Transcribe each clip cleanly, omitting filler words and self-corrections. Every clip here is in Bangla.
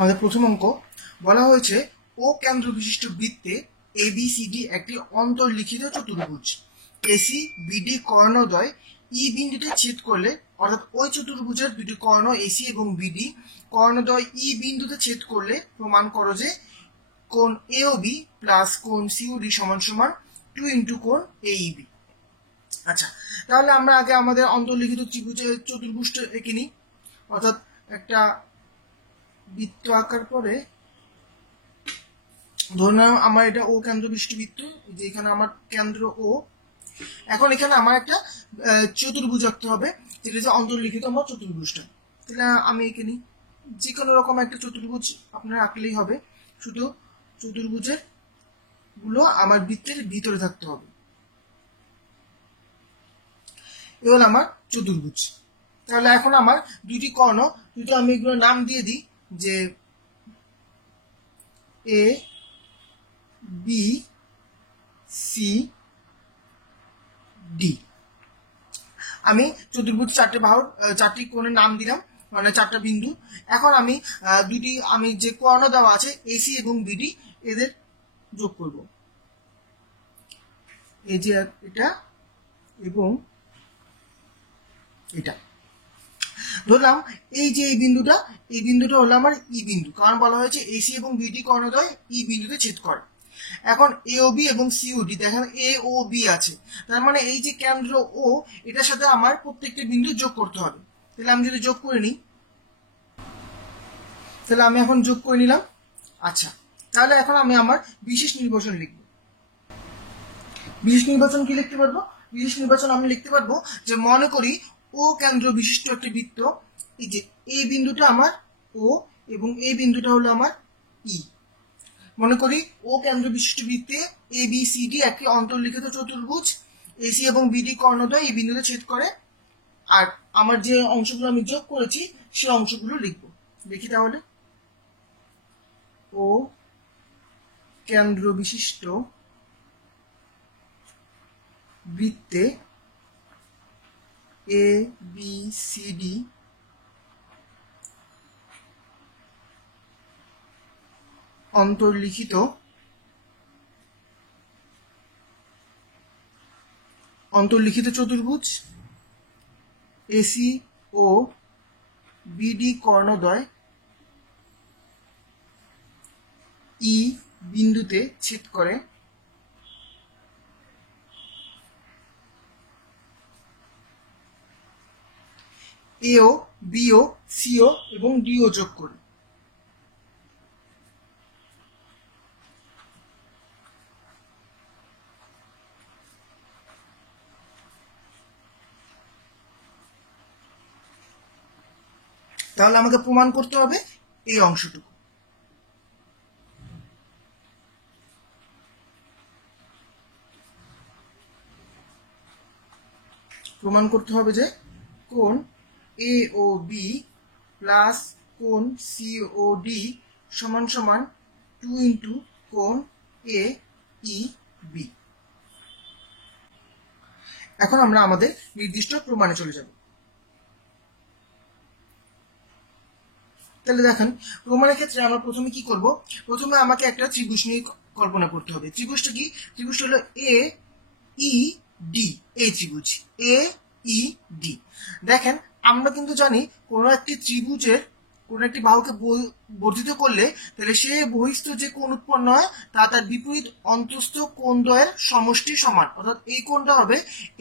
আমাদের প্রথম অঙ্ক বলা হয়েছে ও কেন্দ্র বিশিষ্ট বৃত্তে এবিসিডি একটি অন্তর্লিখিত চতুর্ভুজ এসি বিডি কর্ণদ্বয় ই বিন্দুতে ছেদ করলে অর্থাৎ ওই চতুর্ভুজের দুটি কর্ণ এসি এবং বিডি কর্ণদ্বয় ই বিন্দুতে ছেদ করলে প্রমাণ করো যে কোণ এওবি প্লাস কোণ সিওডি সমান সমান 2 ইন্টু কোণ এইবি। আচ্ছা, তাহলে আমরা আগে আমাদের অন্তর্লিখিত ত্রিভুজের চতুর্ভুজটা এঁকে নিই। অর্থাৎ একটা বৃত্ত আঁকার পরে ধরে নাও আমার এটা ও কেন্দ্র বিশিষ্ট বৃত্ত, যে এখানে আমার কেন্দ্র ও। এখন এখানে আমার একটা চতুর্ভুজ আঁকতে হবে, যেটা যে অন্তর্লিখিত আমার চতুর্ভুজটা। তাহলে আমি এঁকে নিই। যে কোনো রকম একটা চতুর্ভুজ আপনারা আঁকলেই হবে, শুধু চতুর্ভুজের গুলো আমার বৃত্তের ভিতরে থাকতে হবে। এবার আমার চতুর্ভুজ। তাহলে এখন আমার দুটি কর্ণ, দুটো আমি এগুলো নাম দিয়ে দিই, যে এ বি সি ডি। আমি চতুর্ভুজ চারটি কোণের নাম দিলাম, মানে চারটা বিন্দু। এখন আমি আমি যে কর্ণ দেওয়া আছে এসি এবং বিডি, এদের যোগ করব। এই যে এটা এবং এটা ধরলাম। এই যে এই বিন্দুটা হলো আমার ই বিন্দু, কারণ বলা হয়েছে এসি এবং বিডি কর্ণদ্বয় ই বিন্দুতে ছেদ করে। এখন এওবি এবং সিওডি, দেখেন এ ও বি আছে, তার মানে এই যে কেন্দ্র ও, এটার সাথে আমার প্রত্যেকটা বিন্দু যোগ করতে হবে। তাহলে আমি যদি যোগ করে নিই, তাহলে আমি এখন যোগ করে নিলাম। আচ্ছা, তাহলে এখন আমি আমার বিশেষ নির্বাচন লিখব। বিশেষ নির্বাচন কি লিখতে পারবো? বিশেষ নির্বাচন আমি লিখতে পারবো যে মনে করি ও কেন্দ্র বিশিষ্ট একটি বৃত্ত, এই যে এই বিন্দুটা আমার ও এবং এই বিন্দুটা হলো আমার ই। মনে করি ও কেন্দ্র বিশিষ্ট বৃত্তে এ বি সি ডি একটি অন্তর্লিখিত চতুর্ভুজ এসি এবং বিডি কর্ণদ্বয় এই বিন্দুতে ছেদ করে। আর আমার যে অংশগুলো আমি যোগ করেছি সেই অংশগুলো লিখবো। দেখি তাহলে, ও কেন্দ্র বিশিষ্ট বৃত্তে এ বি সি ডি অন্তর্লিখিত চতুর্ভুজ এসি ও বিডি কর্ণদ্বয় ই বিন্দুতে ছেদ করে। এও বিও সিও এবং ডিও যোগ করে। তাহলে আমাকে প্রমাণ করতে হবে এই অংশটুকু। প্রমাণ করতে হবে যে কোণ এ ও বি প্লাস কোণ সি ও ডি সমান সমান 2 ইন্টু কোণ এ ই বি। এখন আমরা আমাদের নির্দিষ্ট প্রমাণে চলে যাব। তাহলে দেখেন, প্রমাণের ক্ষেত্রে আমরা প্রথমে কি করব? প্রথমে আমাকে একটা ত্রিভুজ নিয়ে কল্পনা করতে হবে। ত্রিভুজটা কি? ত্রিভুজটা হলো এ ই ডি। এই ত্রিভুজ এ ই ডি। দেখেন, আমরা কিন্তু জানি কোন একটি ত্রিভুজের কোন একটি বাহুকে বর্ধিত করলে তাহলে সে বহিস্থ যে কোণ উৎপন্ন হয় তা তার বিপরীত অন্তস্থ কোণদ্বয়ের সমষ্টি সমান, অর্থাৎ এই কোণটা হবে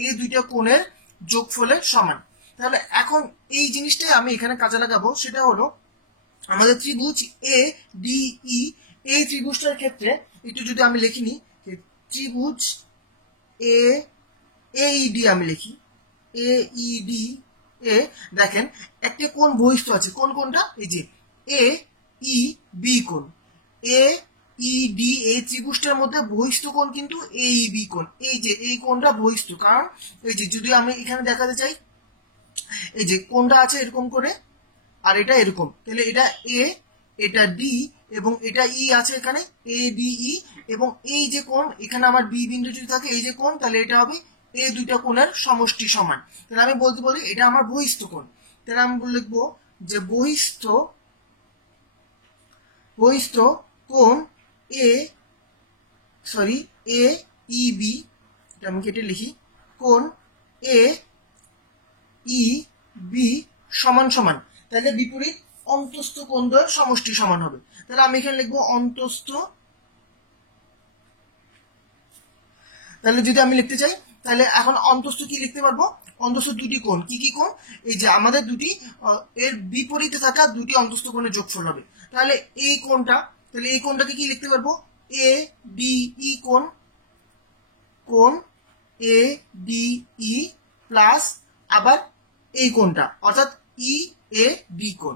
এই দুইটা কোণের যোগফলের সমান। তাহলে এখন এই জিনিসটাই আমি এখানে কাজে লাগাবো। সেটা হলো আমাদের ত্রিভুজ এ ডি ই। এই ত্রিভুজটার ক্ষেত্রে একটু যদি আমি লিখি নি, ত্রিভুজ এ এইডি আমি লিখি এ ই ডি এ। দেখেন, একটা কোণ বহিস্থ আছে। কোণটা এই যে এ ই বি কোণ। এ ই ডি এই ত্রিভুজটার মধ্যে বহিস্থ কোণ কিন্তু এ ই বি কোণ। এই যে এই কোণটা বহিস্থ, কারণ এই যে যদি আমি এখানে দেখাতে চাই, এই যে কোণটা আছে এরকম করে আর এটা এরকম, তাহলে এটা এ, এটা ডি এবং এটা ই আছে এখানে এ ডি ই। এবং এই যে কোণ এখানে আমার বি বিন্দু যদি থাকে, এই যে কোণ, তাহলে এটা হবে এই দুইটা কোণের সমষ্টি সমান। তাহলে আমি বলতে পারি এটা আমার বহিস্থ কোণ। তাহলে আমি লিখবো যে বহিস্থ বহিস্থ কোণ এ ই বি, এটা আমি কেটে লিখি, কোণ এ ই বি সমান সমান, তাহলে বিপরীত অন্তস্থ কোণদ্বয়ের সমষ্টি সমান হবে। তাহলে আমি এখানে লিখবো অন্তস্থ, তাহলে যদি আমি লিখতে চাই তাহলে এখন অন্তস্থ কি লিখতে পারবো, অন্তস্থ দুটি কোণ, কি কি কোণ, এই যে আমাদের দুটি এর বিপরীতে থাকা দুটি অন্তস্থ কোণের যোগফল হবে। তাহলে এই কোণটা, তাহলে এই কোণটাকে কি লিখতে পারবো, এ ডি ই কোণ, কোণ এ ডি ই প্লাস আবার এই কোণটা অর্থাৎ ই এ ডি কোণ,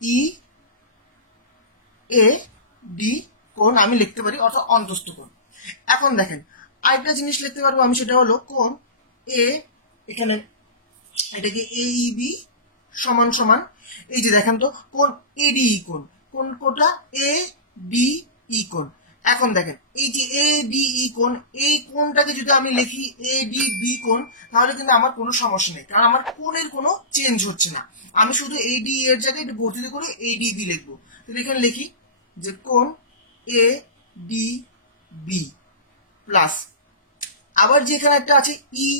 ই এ ডি কোণ আমি লিখতে পারি অর্থাৎ অন্তস্থ কোণ। এখন দেখেন আরেকটা জিনিস লিখতে পারবো আমি, সেটা হলো কোণ এ, এখানে এটাকে এ ই বি সমান সমান, এই যে দেখেন তো কোণ এ ডি ই কোণ, কোন কোণটা এ ডি ই কোণ। এখন দেখেন এই যে এ ডি ই কোণ, এই কোণটাকে যদি আমি লিখি এ ডি বি কোণ, তাহলে কিন্তু আমার কোনো সমস্যা নেই, কারণ আমার কোণের কোনো চেঞ্জ হচ্ছে না। আমি শুধু এ ডি এর জায়গায় একটু বর্ধিত করে এ ডি বি লিখবো। তাহলে এখানে লিখি যে কোণ এ ডি বি প্লাস আবার যে এখানে একটা আছে ই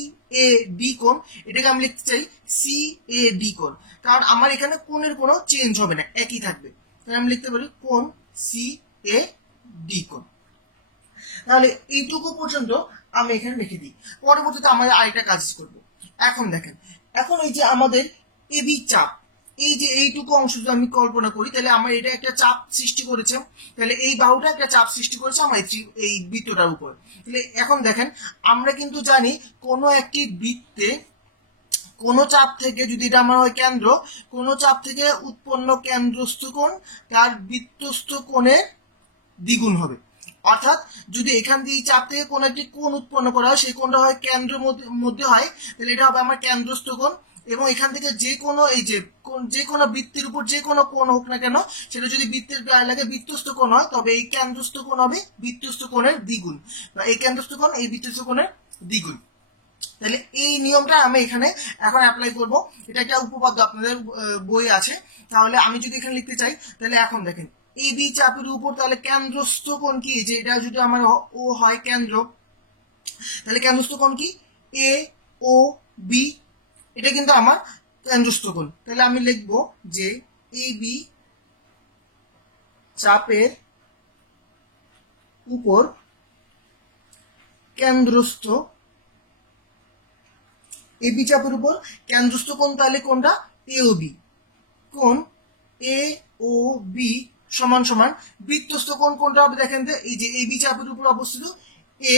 এ ডি কোণ, এটাকে আমি লিখতে চাই সি এ ডি কোণ, কারণ আমার এখানে কোণের কোনো চেঞ্জ হবে না, একই থাকবে। তাহলে আমি লিখতে পারি কোণ সি এ ডি কোণ। তাহলে এইটুকু পর্যন্ত আমি এখানে লিখে দিই। পরবর্তীতে আমরা আরেকটা কাজ করব। এখন দেখেন, এখন এই যে আমাদের এবি চাপ, এই যে এইটুকু অংশ যদি আমি কল্পনা করি, তাহলে আমার এটা একটা চাপ সৃষ্টি করেছে, তাহলে এই বাহুটা একটা চাপ সৃষ্টি করেছে আমার এই বৃত্তটার উপর। তাহলে এখন দেখেন আমরা কিন্তু জানি কোনো একটি বৃত্তে কোন চাপ থেকে, যদি এটা আমার হয় কেন্দ্র, কোন চাপ থেকে উৎপন্ন কেন্দ্রস্থ কোণ তার বৃত্তস্থ কোণের দ্বিগুণ হবে। অর্থাৎ যদি এখান দিয়ে চাপ থেকে কোন একটি কোণ উৎপন্ন করা হয়, সেই কোণটা হয় কেন্দ্রের মধ্যে হয়, তাহলে এটা হবে আমার কেন্দ্রস্থ কোণ। এবং এখান থেকে যে কোনো এই যে কোনো বৃত্তের উপর যে কোনো কোণ হোক না কেন, সেটা যদি বৃত্তের গায়ে লাগে বৃত্তস্থ কোণ হয়, তবে এই কেন্দ্রস্থ কোণ হবে বৃত্তস্থ কোণের দ্বিগুণ, বা এই কেন্দ্রস্থ কোণ এই বৃত্তস্থ কোণের দ্বিগুণ। তাহলে এই নিয়মটা আমি এখানে এখন অ্যাপ্লাই করব। এটা একটা উপপাদ্য আপনাদের বই আছে। তাহলে আমি যদি এখানে লিখতে চাই, তাহলে এখন দেখেন এই বি চাপের উপর তাহলে কেন্দ্রস্থ কোণ কি, যে এটা যদি আমার ও হয় কেন্দ্র, তাহলে কেন্দ্রস্থ কোণ কি এ ও বি, এটা কিন্তু আমার কেন্দ্রস্থ কোণ। তাহলে আমি লিখব যে এ বি চাপের উপর কেন্দ্রস্থ, এ বি চাপের উপর কেন্দ্রস্থ কোণ, তাহলে কোনটা এ ও বি, কোণ এ ও বি সমান সমান বৃত্তস্থ কোণ কোনটা হবে, দেখেন তো এই যে এ বি চাপের উপর অবস্থিত এ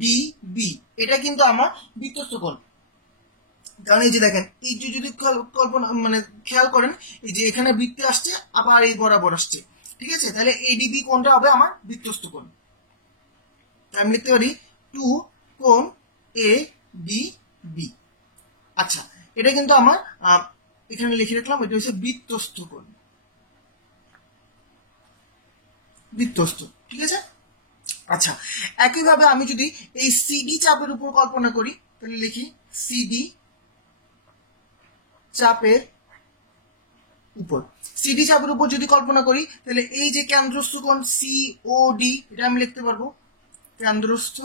ডি বি, এটা কিন্তু আমার বৃত্তস্থ কোণ। কারণ এই যে দেখেন এই যে যদি কল্পনা মানে খেয়াল করেন, এই যে এখানে বৃত্তে আসছে আবার এই বরাবর আসছে, ঠিক আছে, তাহলে এডিবি কোণটা হবে আমার বৃত্তস্থ কোণ। আমি লিখতে পারি 2 কোণ এ ডি বি। আচ্ছা, এটা কিন্তু আমার এখানে লিখে রাখলাম, এটা হচ্ছে বৃত্তস্থ কোণ, বৃত্তস্থ, ঠিক আছে। আচ্ছা, একইভাবে আমি যদি এই সিডি চাপের উপর কল্পনা করি, তাহলে লিখি সিডি চাপের উপর, সিডি চাপের উপর যদি কল্পনা করি, তাহলে এই যে কেন্দ্রস্থ কোণ সি ও ডি, এটা আমি লিখতে পারবো কেন্দ্রস্থ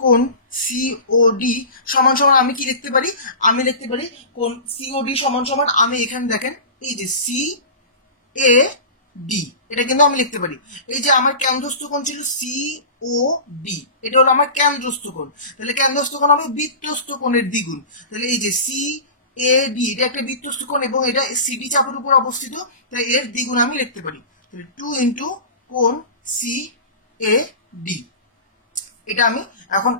কোণ সি ও ডি সমান সমান, আমি কি লিখতে পারি, আমি লিখতে পারি কোণ সি ও ডি সমান সমান, আমি এখানে দেখেন এই যে সি এ ডি, এটা কিন্তু আমি লিখতে পারি, এই যে আমার কেন্দ্রস্থ কোণ ছিল সি ও ডি, এটা হলো আমার কেন্দ্রস্থ কোণ, তাহলে কেন্দ্রস্থ কোণ হবে বৃত্তস্থ কোণের দ্বিগুণ। তাহলে এই যে সি এ ডি, এটা একটা বৃত্তস্থ কোণ এবং এটা সিডি চাপের উপর অবস্থিত, তাই এর দ্বিগুণ আমি লিখতে পারি, তাহলে 2 ইন্টু কোণ সি এ ডি, এটা আমি এখন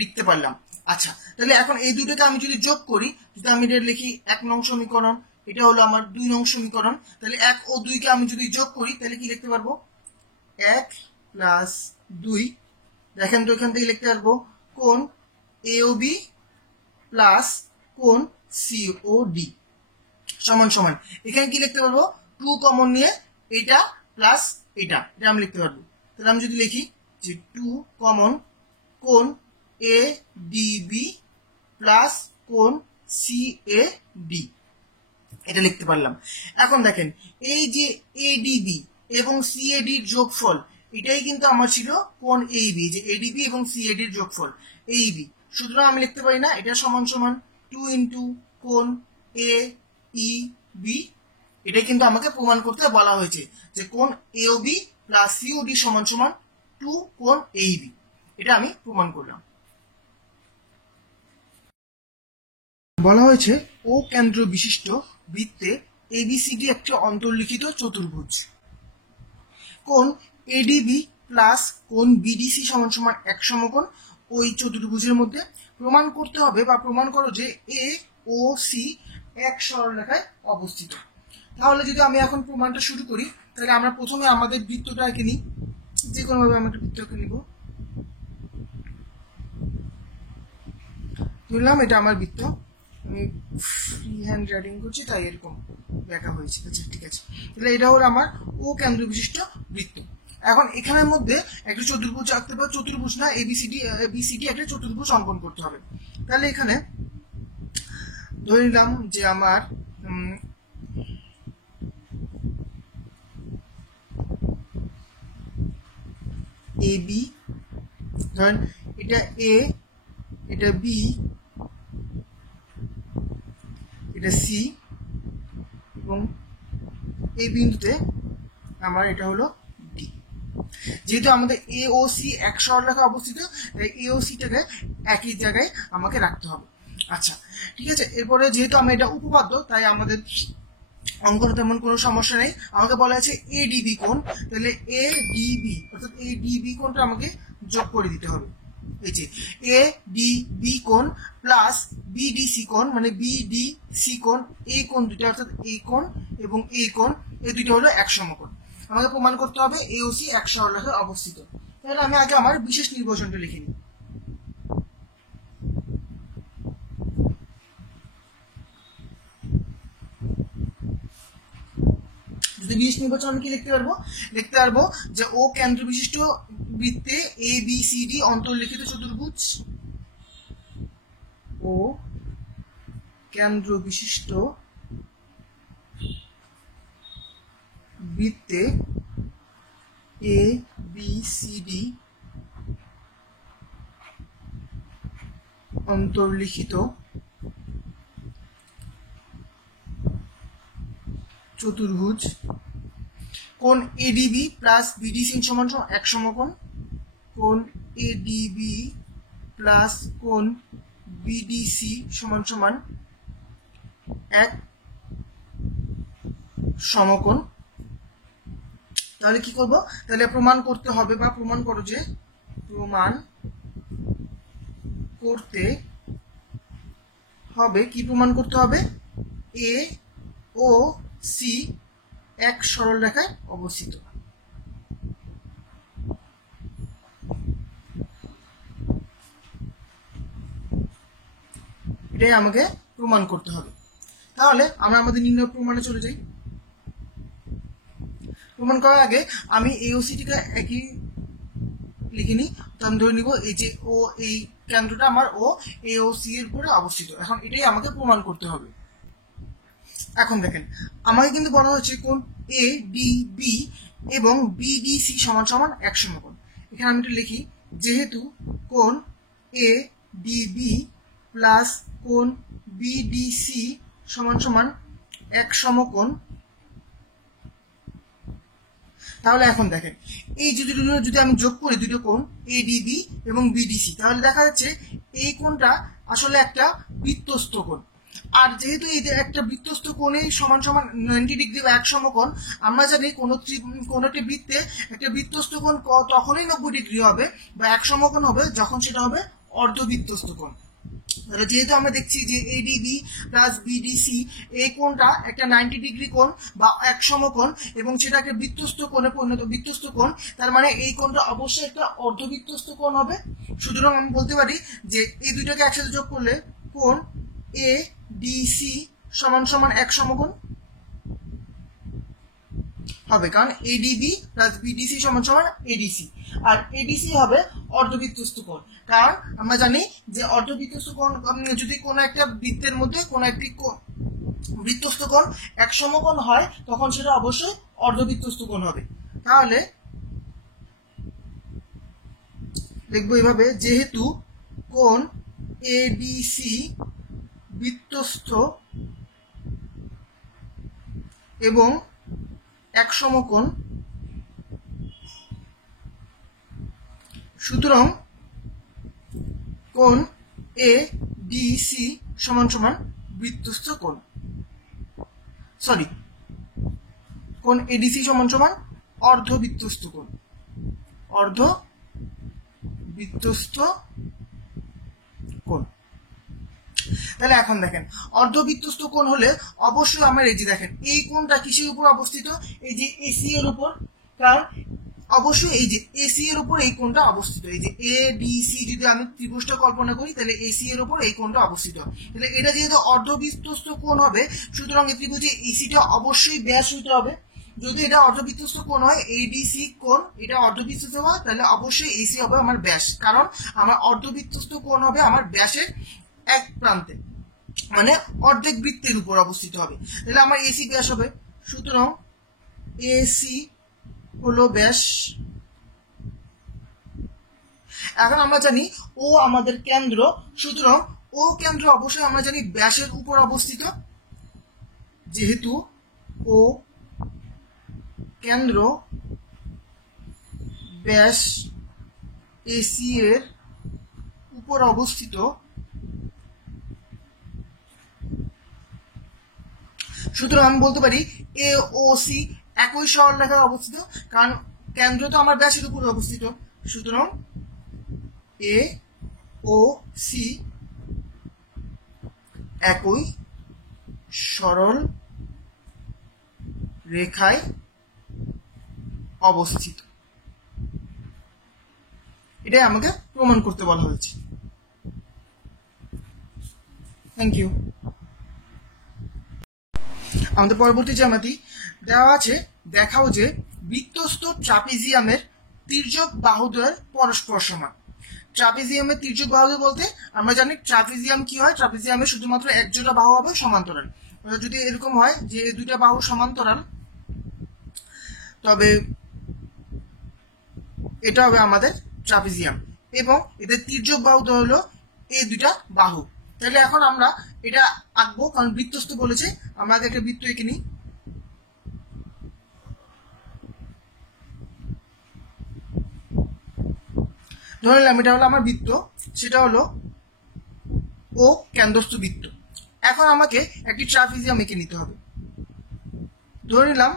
লিখতে পারলাম। আচ্ছা, তাহলে এখন এই দুটোকে আমি যদি যোগ করি, যদি আমি এটা লিখি 1 নং সমীকরণ, এটা হলো আমার 2 নং সমীকরণ, তাহলে 1 ও 2 কে আমি যদি যোগ করি, তাহলে কি লিখতে পারবো 1 প্লাস 2, দেখেন তো এখান থেকে লিখতে পারবো কোণ এ ও বি প্লাস কোণ সি ও ডি সমান সমান, এখানে কি লিখতে পারবো 2 কমন নিয়ে এটা প্লাস এটা আমি লিখতে পারবো। তাহলে আমি যদি লিখি যে 2 কমন কোণ এ ডি বি প্লাস কোণ সি এ ডি, এটা লিখতে পারলাম। এখন দেখেন এই যে এডিবি এবং সিএডির যোগফল, এটাই কিন্তু আমার ছিল কোণ এইবি, যে এডিবি এবং সিএডির যোগফল এইবি। সুতরাং আমি লিখতে পারি না এটা সমান সমান 2 ইন্টু কোণ এ ই বি। এটা কিন্তু আমাকে প্রমাণ করতে বলা হয়েছে যে কোণ এওবি প্লাস সিওডি সমান সমান 2 কোণ এইবি। এটা আমি প্রমাণ করলাম। বলা হয়েছে ও কেন্দ্র বিশিষ্ট বৃত্তে এবিসিডি একটি অন্তর্লিখিত চতুর্ভুজ। কোণ এডিবি প্লাস কোণ বিডিসি সমান সমান এক সমকোণ ওই চতুর্ভুজের মধ্যে। প্রমাণ করতে হবে বা প্রমাণ করো যে এ ও সি এক সরলরেখায় অবস্থিত। তাহলে যদি আমি এখন প্রমাণটা শুরু করি, তাহলে আমরা প্রথমে আমাদের বৃত্তটা এঁকে নিই। যে কোনোভাবে আমরা বৃত্ত এঁকে নিব। ধরলাম এটা আমার বৃত্ত, আমি ফ্রি হ্যান্ড রাইটিং করছি তাই এরকম দেখা হয়েছে। আচ্ছা ঠিক আছে, তাহলে এটা হলো আমার ও কেন্দ্র বিশিষ্ট বৃত্ত। এখন এখানের মধ্যে একটা চতুর্ভুজ আঁকতে হবে, চতুর্ভুজ না এবিসিডি একটা চতুর্ভুজ অঙ্কন করতে হবে। তাহলে এখানে ধরে নিলাম যে আমার এবি, ধরেন এটা এ, এটা বি, এটা সি এবং এই বিন্দুতে আমার এটা হলো ডি। যেহেতু আমাদের এ ও সি এক সরলরেখা অবস্থিত, এ ও সিটাকে একই জায়গায় আমাকে রাখতে হবে। আচ্ছা ঠিক আছে, এরপরে যেহেতু আমরা এটা উপপাদ্য তাই আমাদের অঙ্কনে তেমন কোনো সমস্যা নেই। আমাকে বলা আছে এডিবি কোণ, তাহলে এ ডিবি অর্থাৎ এ ডিবি কোণটা আমাকে যোগ করে দিতে হবে। এই যে এ ডিবি কোণ প্লাস বিডিসি কোণ, মানে বিডিসি কোণ, এই কোণ দুটো অর্থাৎ এই কোণ এবং এই কোণ, এই দুটো হলো এক সমকোণ। আমাকে প্রমাণ করতে হবে এ ও সি এক সরলরেখায় অবস্থিত। তাহলে আমি আগে আমার বিশেষ নির্বাচনটা লিখে নিই। যদি বিশেষ নির্বাচন আমি কি লিখতে পারবো? লিখতে পারবো যে ও কেন্দ্র বিশিষ্ট বৃত্তে এ বি সি ডি অন্তর্লিখিত চতুর্ভুজ, ও কেন্দ্র বিশিষ্ট বৃত্তে এ বি সি ডি অন্তর্লিখিত চতুর্ভুজ। কোণ এডিবি প্লাস বিডিসি সমান সমান এক সমকোণ। কোণ এডিবি প্লাস কোণ বিডিসি সমান সমান এক সমকোণ। তাহলে কি করব? তাহলে প্রমাণ করতে হবে বা প্রমাণ করো যে প্রমাণ করতে হবে, কি প্রমাণ করতে হবে? এ ও সি এক সরলরেখায় অবস্থিত। এটাই আমাকে প্রমাণ করতে হবে। তাহলে আমরা আমাদের নির্ণয় প্রমাণে চলে যাই। প্রমাণ করার আগে আমি এ ও সিটিকে একই লিখে নিই। তো আমি ধরে নিব এই যে ও, এই কেন্দ্রটা আমার ও এ ও সি এর উপরে অবস্থিত। এখন এটাই আমাকে প্রমাণ করতে হবে। এখন দেখেন আমাকে কিন্তু বলা হচ্ছে কোণ এ ডি বি এবং বিডিসি সমান সমান এক সমকোণ। এখানে আমি একটু লিখি, যেহেতু কোণ এ ডিবি প্লাস কোণ বিডিসি সমান সমান এক সমকোণ, তাহলে এখন দেখেন এই যে দুটো যদি আমি যোগ করি, দুটো কোণ এডিবি এবং বিডিসি, তাহলে দেখা যাচ্ছে এই কোণটা আসলে একটা বৃত্তস্থ কোণ। আর যেহেতু এই একটা বৃত্তস্থ কোণে সমান সমান 90 ডিগ্রি বা এক সমকোণ, আমরা জানি কোন একটি বৃত্তে একটা বৃত্তস্থ কোণ তখনই 90 ডিগ্রি হবে বা এক সমকোণ হবে যখন সেটা হবে অর্ধবৃত্তস্থ কোণ। তাহলে যেহেতু আমরা দেখছি যে এডিবি প্লাস বিডিসি এই কোণটা একটা 90 ডিগ্রি কোণ বা এক সমকোণ এবং সেটাকে বৃত্তস্থ কোণে পরিণত, বৃত্তস্থ কোণ, তার মানে এই কোণটা অবশ্যই একটা অর্ধবৃত্তস্থ কোণ হবে। সুতরাং আমি বলতে পারি যে এই দুইটাকে একসাথে যোগ করলে কোণ এ ডিসি সমান সমান এক সমকোণ হবে, কারণ এডিবি প্লাস বিডিসি সমান সমান এডিসি, আর এডিসি হবে অর্ধবৃত্তস্থ কোণ। কারণ আমরা জানি যে অর্ধবৃত্তস্থ কোণ যদি কোনো একটা বৃত্তের মধ্যে কোনো একটি বৃত্তস্থ কোণ এক সমকোণ হয় তখন সেটা অবশ্যই অর্ধবৃত্তস্থ কোণ হবে। তাহলে দেখবো এইভাবে, যেহেতু কোণ এবিসি বৃত্তস্থ এবং এক সমকোণ, সুতরাং কোণ এডিসি সমান সমান বৃত্তস্থ কোণ, সরি, কোণ এডিসি সমান সমান অর্ধবৃত্তস্থ কোণ, অর্ধবৃত্তস্থ কোণ। তাহলে এখন দেখেন, অর্ধবৃত্তস্থ কোণ হলে অবশ্যই আমার এই যে দেখেন এই কোণটা কিসের উপর অবস্থিত, এই যে এসি এর উপর, কারণ অবশ্যই এই যে এসি এর উপর এই কোণটা অবস্থিত। এই যে এডিসি যদি আমি ত্রিভুজটা কল্পনা করি তাহলে এসি এর উপর এই কোণটা অবস্থিত। তাহলে এটা যেহেতু অর্ধবৃত্তস্থ কোণ হবে, সুতরাং এই ত্রিভুজে এসিটা অবশ্যই ব্যাস হইতে হবে। যদি এটা অর্ধবৃত্তস্থ কোণ হয়, এডিসি কোণ এটা অর্ধবৃত্তস্থ হয়, তাহলে অবশ্যই এসি হবে আমার ব্যাস, কারণ আমার অর্ধবৃত্তস্থ কোণ হবে আমার ব্যাসের এক প্রান্তে, মানে অর্ধেক বৃত্তের উপর অবস্থিত হবে। তাহলে আমার এসি ব্যাস হবে, সুতরাং এসি হলো ব্যাস। এখন আমরা জানি ও আমাদের কেন্দ্র, সুতরাং ও কেন্দ্র অবশ্যই আমরা জানি ব্যাসের উপর অবস্থিত। যেহেতু ও কেন্দ্র ব্যাস এসি এর উপর অবস্থিত, সুতরাং আমি বলতে পারি এ ও সি একই সরলরেখায় অবস্থিত, কারণ কেন্দ্র তো আমার ব্যাসের উপর অবস্থিত। সুতরাং এ ও সি একই সরল রেখায় অবস্থিত। এটাই আমাকে প্রমাণ করতে বলা হয়েছে। Thank you. আমাদের পরবর্তী জ্যামিতি দেওয়া আছে, দেখাও যে বৃত্তস্থ ট্রাপিজিয়ামের তির্যক বাহুদ্বয় পরস্পর সমান। ট্রাপিজিয়ামের তির্যক বাহুদ্বয় বলতে আমরা জানি ট্রাপিজিয়াম কি হয়, ট্রাপিজিয়ামের শুধুমাত্র একজোড়া বাহু হবে সমান্তরাল। যদি এরকম হয় যে দুইটা বাহু সমান্তরাল, তবে এটা হবে আমাদের ট্রাপিজিয়াম, এবং এদের তির্যক বাহুদ্বয় হলো এই দুইটা বাহু। তাহলে এখন আমরা এটা আঁকবো, কারণ বৃত্তস্থ বলেছে, আমরা আগে একটা বৃত্ত এঁকে নিই। ধরে নিলাম এটা হলো আমার বৃত্ত, সেটা হলো ও কেন্দ্রস্থ বৃত্ত। এখন আমাকে একটি ট্রাপিজিয়াম এঁকে নিতে হবে। ধরে নিলাম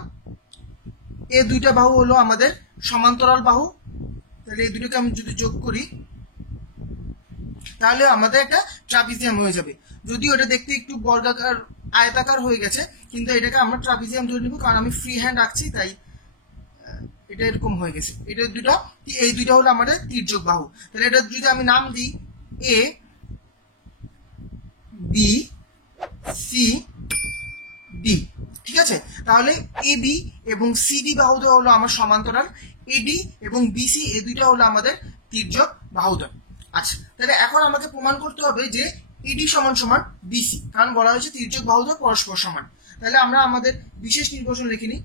এই দুইটা বাহু হলো আমাদের সমান্তরাল বাহু, তাহলে এই দুটোকে আমি যদি যোগ করি তাহলে আমাদের একটা ট্রাপিজিয়াম হয়ে যাবে। যদিও এটা দেখতে একটু বর্গাকার আয়তাকার হয়ে গেছে, কিন্তু এটাকে আমরা ট্রাপিজিয়াম ধরে নিব, কারণ আমি ফ্রি হ্যান্ড আঁকছি তাই এটা এরকম হয়ে গেছে। এটা দুটো, এই দুইটা হলো আমাদের তির্যক বাহু। তাহলে এটা যদি আমি নাম দিই এ বি সি ডি, ঠিক আছে? তাহলে এ বি এবং সিডি বাহুদ্বয় হলো আমার সমান্তরাল, এডি এবং বিসি এই দুইটা হলো আমাদের তির্যক বাহুদ্বয়। আচ্ছা, তাহলে এখন আমাকে প্রমাণ করতে হবে যে এডি সমান সমান বিসি, কারণ বলা হয়েছে তির্যক বাহুদ্বয় পরস্পর সমান। তাহলে আমরা আমাদের বিশেষ নির্বাচন লিখে নিই।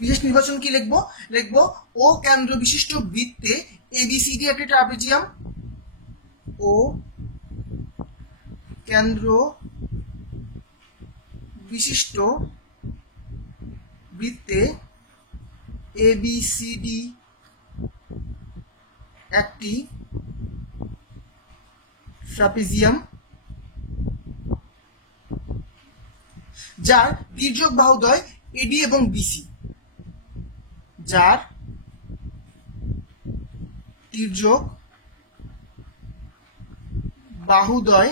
বিশেষ নির্বাচন কি লিখবো? লিখবো ও কেন্দ্র বিশিষ্ট বৃত্তে এবিসিডি একটি ট্রাপিজিয়াম, ও কেন্দ্র বিশিষ্ট বৃত্তে এবিসিডি একটি ট্রাপিজিয়াম যার তির্যক বাহুদ্বয় এডি এবং বিসি, যার তির্যক বাহুদ্বয়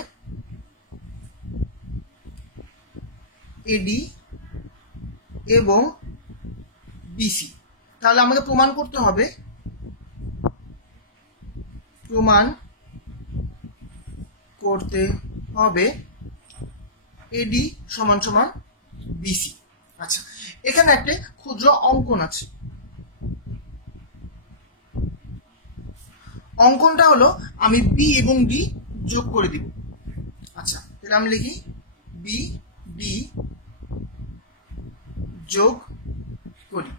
এডি এবং বিসি। তাহলে আমাকে প্রমাণ করতে হবে, এডি সমান সমান বিসি। আচ্ছা, এখানে একটা ক্ষুদ্র অঙ্কন আছে। অঙ্কনটা হলো আমি বি এবং ডি যোগ করে দিব। আচ্ছা, তাহলে আমি লিখি বি ডি যোগ করি।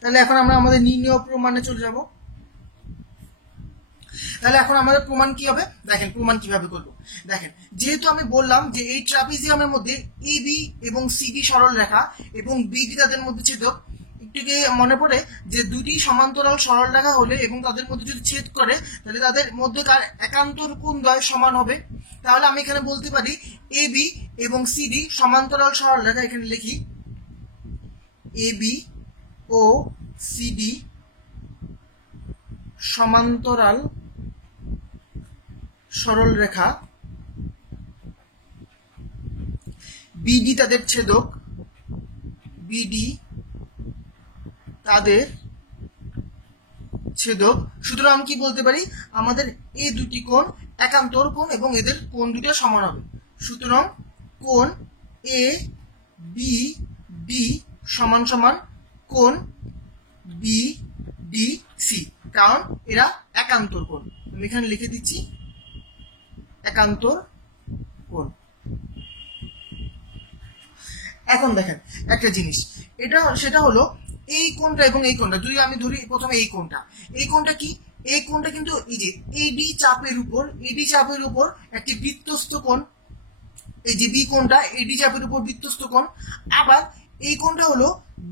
তাহলে এখন আমরা আমাদের নির্ণয় প্রমাণে চলে যাব। তাহলে এখন আমাদের প্রমাণ কি হবে, দেখেন প্রমাণ কিভাবে করব। দেখেন, যেহেতু আমি বললাম যে এই ট্রাপিজিয়ামের মধ্যে এবি এবং সিডি সরল রেখা এবং বিডি তাদের মধ্যে ছেদক, একটুকে মনে পড়ে যে দুটি সমান্তরাল সরল রেখা হলে এবং তাদের মধ্যে যদি ছেদ করে তাহলে তাদের মধ্যকার একান্তর কোণ দ্বয় সমান হবে। তাহলে আমি এখানে বলতে পারি এবি এবং সিডি সমান্তরাল সরল রেখা। এখানে লিখি এবি ও সিডি সমান্তরাল সরল রেখা, বিডি তাদের ছেদক, বিডি তাদের ছেদক। সুতরাং আমি কি বলতে পারি, আমাদের এই দুটি কোণ একান্তর কোণ এবং এদের কোণ দুটো সমান হবে। সুতরাং কোণ এ বি ডি সমান সমান কোণ বি ডি সি, কারণ এরা একান্তর কোণ। আমি এখানে লিখে দিচ্ছি একান্তর কোণ। এখন দেখেন একটা জিনিস, সেটা হলো এই কোণটা এবং এই কোণটা, যদি আমি ধরি প্রথমে এই কোণটা কি, এই কোণটা কিন্তু এই যে এডি চাপের উপর একটি বৃত্তস্থ কোণ। এই যে বি কোণটা এডি চাপের উপর বৃত্তস্থ কোণ। আবার এই কোণটা হলো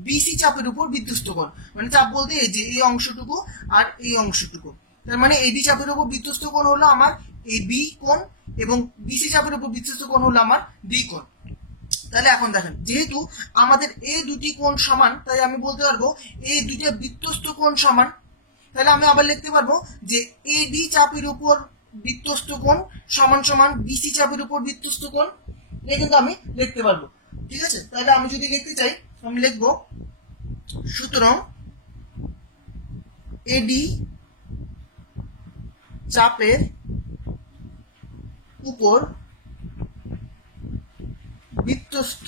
বিসি চাপের উপর বৃত্তস্থ কোণ। মানে চাপ বলতে এই যে এই অংশটুকু আর এই অংশটুকু, তার মানে এডি চাপের উপর বৃত্তস্থ কোণ হলো আমার এই বি কোণ এবং বিসি চাপের উপর বৃত্তস্থ কোণ হলো আমার ডি কোণ। তাহলে এখন দেখেন, যেহেতু আমাদের এই দুটি কোণ সমান, তাই আমি বলতে পারবো এই দুটো বৃত্তস্থ কোণ সমান। তাহলে আমি আবার লিখতে পারবো যে এডি চাপের উপর বৃত্তস্থ কোণ সমান সমান বিসি চাপের উপর বৃত্তস্থ কোণ। এটা কিন্তু আমি লিখতে পারবো, ঠিক আছে। তাহলে আমি যদি লিখতে চাই আমি লিখবো, সুতরাং এডি চাপের উপর বৃত্তস্থ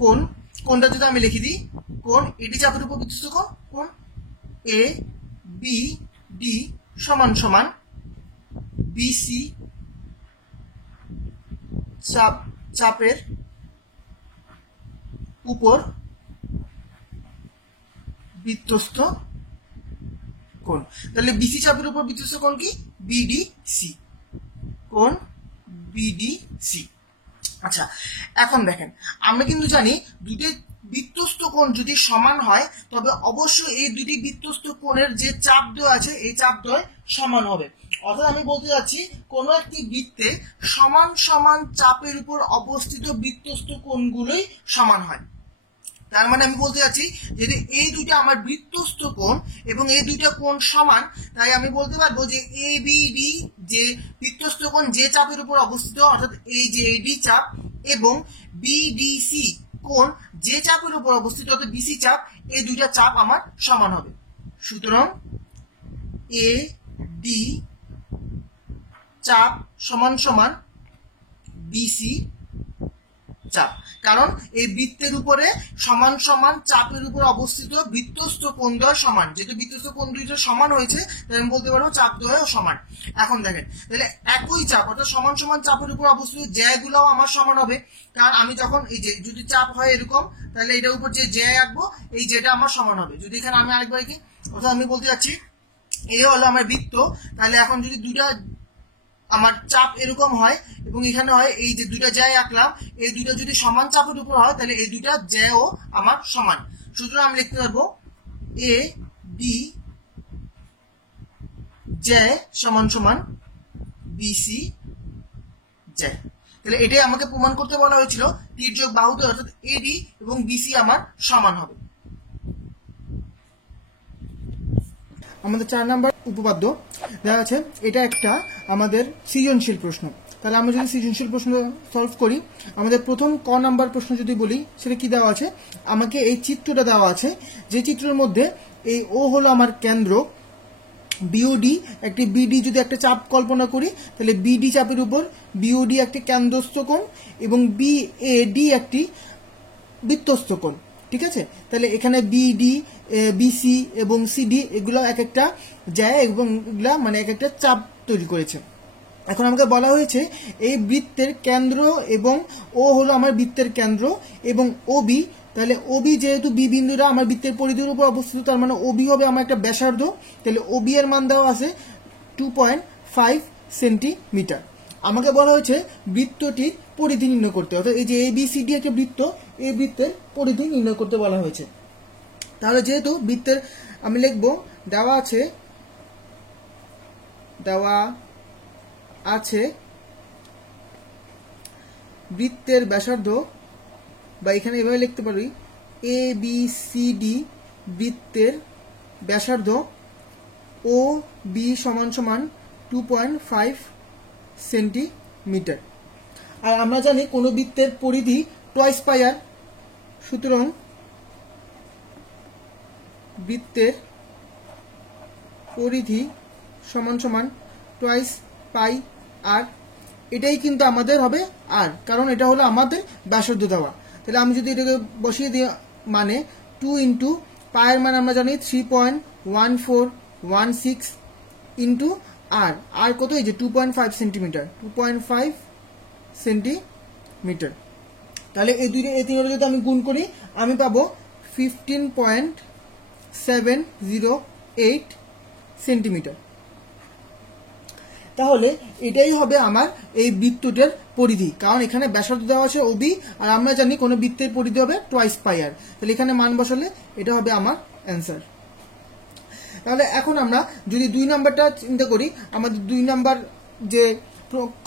কোণ, কোণটা যদি আমি লিখে দিই, কোণ এডি চাপের উপর বৃত্তস্থ কোণ এ বি ডি সমান সমান বিসি চাপের উপর বৃত্তস্থ কোণ। তাহলে বিসি চাপের উপর বৃত্তস্থ কোণ কি, বিডিসি, কোণ বিডিসি। আচ্ছা, এখন দেখেন, আমরা কিন্তু জানি দুটি বৃত্তস্থ কোণ যদি সমান হয় তবে অবশ্যই এই দুটি বৃত্তস্থ কোণের যে চাপদ্বয় আছে এই চাপদ্বয় সমান হবে। অর্থাৎ আমি বলতে যাচ্ছি কোনো একটি বৃত্তে সমান সমান চাপের উপর অবস্থিত বৃত্তস্থ কোণগুলোই সমান হয়। তার মানে আমি বলতে যাচ্ছি যদি এই দুইটা আমার বৃত্তস্থ কোণ এবং এই দুইটা কোণ সমান, তাই আমি বলতে পারবো যে এ বি ডি যে বৃত্তস্থ কোণ যে চাপের উপর অবস্থিত, অর্থাৎ এই যে এডি চাপ, এবং বিডিসি কোণ যে চাপের উপর অবস্থিত অর্থাৎ বিসি চাপ, এই দুইটা চাপ আমার সমান হবে। সুতরাং এ ডি চাপ সমান সমান বিসি চাপ, কারণ এই বৃত্তের উপরে সমান সমান চাপের উপর অবস্থিত বৃত্তস্থ কোণদ্বয় সমান। যেহেতু বৃত্তস্থ কোণ দুইটা সমান হয়েছে তাই আমি বলতে পারবো চাপদ্বয়ও সমান। এখন দেখেন, তাহলে একই চাপ অর্থাৎ সমান সমান চাপের উপর অবস্থিত জ্যাগুলাও আমার সমান হবে। কারণ আমি যখন এই যে যদি চাপ হয় এরকম, তাহলে এটার উপর যে জ্যা আঁকবো এই যেটা আমার সমান হবে। যদি এখানে আমি আরেকবার কি, অর্থাৎ আমি বলতে যাচ্ছি এই হলো আমার বৃত্ত, তাহলে এখন যদি দুইটা আমার চাপ এরকম হয় এবং এখানে হয় এই যে দুইটা জ্যা আঁকলাম, এই দুইটা যদি সমান চাপের উপর হয় তাহলে এই দুইটা জ্যাও আমার সমান। সুতরাং আমি লিখতে পারবো এ ডি জ্যা সমান সমান বিসি জ্যা। তাহলে এটাই আমাকে প্রমাণ করতে বলা হয়েছিল তির্যক বাহুদ্বয় অর্থাৎ এডি এবং বিসি আমার সমান হবে। আমাদের 4 নম্বর উপপাদ্য দেখা আছে, এটা একটা আমাদের সৃজনশীল প্রশ্ন। তাহলে আমরা যদি সৃজনশীল প্রশ্ন সলভ করি, আমাদের প্রথম ক নাম্বার প্রশ্ন যদি বলি সেটা কি দেওয়া আছে, আমাকে এই চিত্রটা দেওয়া আছে, যে চিত্রের মধ্যে এই ও হলো আমার কেন্দ্র, বিওডি একটি বিডি যদি একটা চাপ কল্পনা করি তাহলে বিডি চাপের উপর বিওডি একটি কেন্দ্রস্থ কোণ এবং বিএডি একটি বৃত্তস্থ কোণ। ঠিক আছে। তাহলে এখানে বিডি, বিসি এবং সিডি এগুলো এক একটা যায় এবং এগুলা মানে এক একটা চাপ তৈরি করেছে। এখন আমাকে বলা হয়েছে এই বৃত্তের কেন্দ্র এবং ও হলো আমার বৃত্তের কেন্দ্র এবং ওবি, তাহলে ওবি যেহেতু বি বিন্দুরা আমার বৃত্তের পরিধির উপর অবস্থিত, তার মানে ওবি হবে আমার একটা ব্যাসার্ধ। তাহলে ওবি এর মান দেওয়া আছে 2.5 সেন্টিমিটার। আমাকে বলা হয়েছে বৃত্তটির পরিধি নির্ণয় করতে, অর্থাৎ এই যে এবিসিডি একটা বৃত্ত, এই বৃত্তের পরিধি নির্ণয় করতে বলা হয়েছে। তাহলে যেহেতু বৃত্তের আমি লিখব দেওয়া আছে বৃত্তের ব্যাসার্ধ, বা এখানে এভাবে লিখতে পারি এ বি সি ডি বৃত্তের ব্যাসার্ধ ও বি সমান সমান 2.5 সেন্টিমিটার। আর আমরা জানি কোন বৃত্তের পরিধি টয়েস পাই আর, সুতরাং বৃত্তের পরিধি সমান সমান টয়েস পাই আর, এটাই কিন্তু আমাদের হবে আর, কারণ এটা হলো আমাদের ব্যাসার্ধ দেওয়া। তাহলে আমি যদি এটাকে বসিয়ে দিই, মানে 2 ইন্টু পায়ের মান আমরা জানি 3.1416 ইন্টু আর, আর কত, এই যে 2.5 সেন্টিমিটার, 2.5 সেন্টিমিটার। তাহলে এই তিনটা যদি আমি গুণ করি আমি পাবো 15.708 সেন্টিমিটার। তাহলে এটাই হবে আমার এই বৃত্তটার পরিধি, কারণ এখানে ব্যাসার্ধ দেওয়া আছে ওবি, আর আমরা জানি কোন বৃত্তের পরিধি হবে টয়েস পাই আর। তাহলে এখানে মান বসালে এটা হবে আমার অ্যান্সার। তাহলে এখন আমরা যদি 2 নাম্বারটা চিন্তা করি, আমাদের 2 নাম্বার যে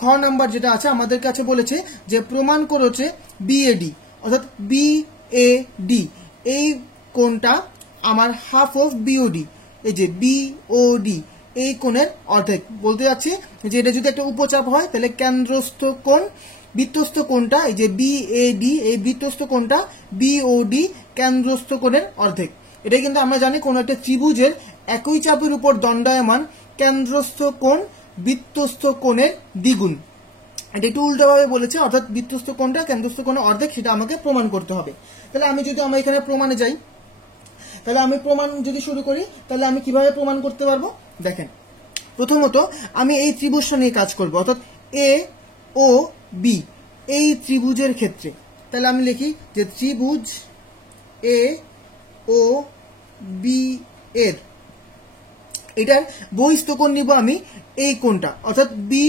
খ নাম্বার যেটা আছে আমাদের কাছে বলেছে যে প্রমাণ করেছে বিএডি, অর্থাৎ বিএডি এই কোণটা আমার হাফ অফ বিওডি, এই যে বিওডি এই কোণের অর্ধেক। বলতে যাচ্ছে যে এটা যদি একটা উপচাপ হয় তাহলে কেন্দ্রস্থ কোণ বৃত্তস্থ কোণটা, এই যে বিএডি এই বৃত্তস্থ কোণটা বিওডি কেন্দ্রস্থ কোণের অর্ধেক। এটা কিন্তু আমরা জানি কোন একটা ত্রিভুজের একই চাপের উপর দণ্ডায়মান কেন্দ্রস্থ কোণ বৃত্তস্থ কোণের দ্বিগুণ। এটা একটু উল্টোভাবে বলেছে, অর্থাৎ বৃত্তস্থ কোণটা কেন্দ্রস্থ কোণের অর্ধেক, সেটা আমাকে প্রমাণ করতে হবে। তাহলে আমি যদি আমরা এখানে প্রমাণে যাই, তাহলে আমি প্রমাণ যদি শুরু করি তাহলে আমি কিভাবে প্রমাণ করতে পারবো দেখেন। প্রথমত আমি এই ত্রিভুজটা নিয়ে কাজ করব, অর্থাৎ এ ও বি এই ত্রিভুজের ক্ষেত্রে। তাহলে আমি লিখি যে ত্রিভুজ এ ও বি এর এটার বহিস্থ কোণ নিব আমি এই কোণটা, অর্থাৎ বি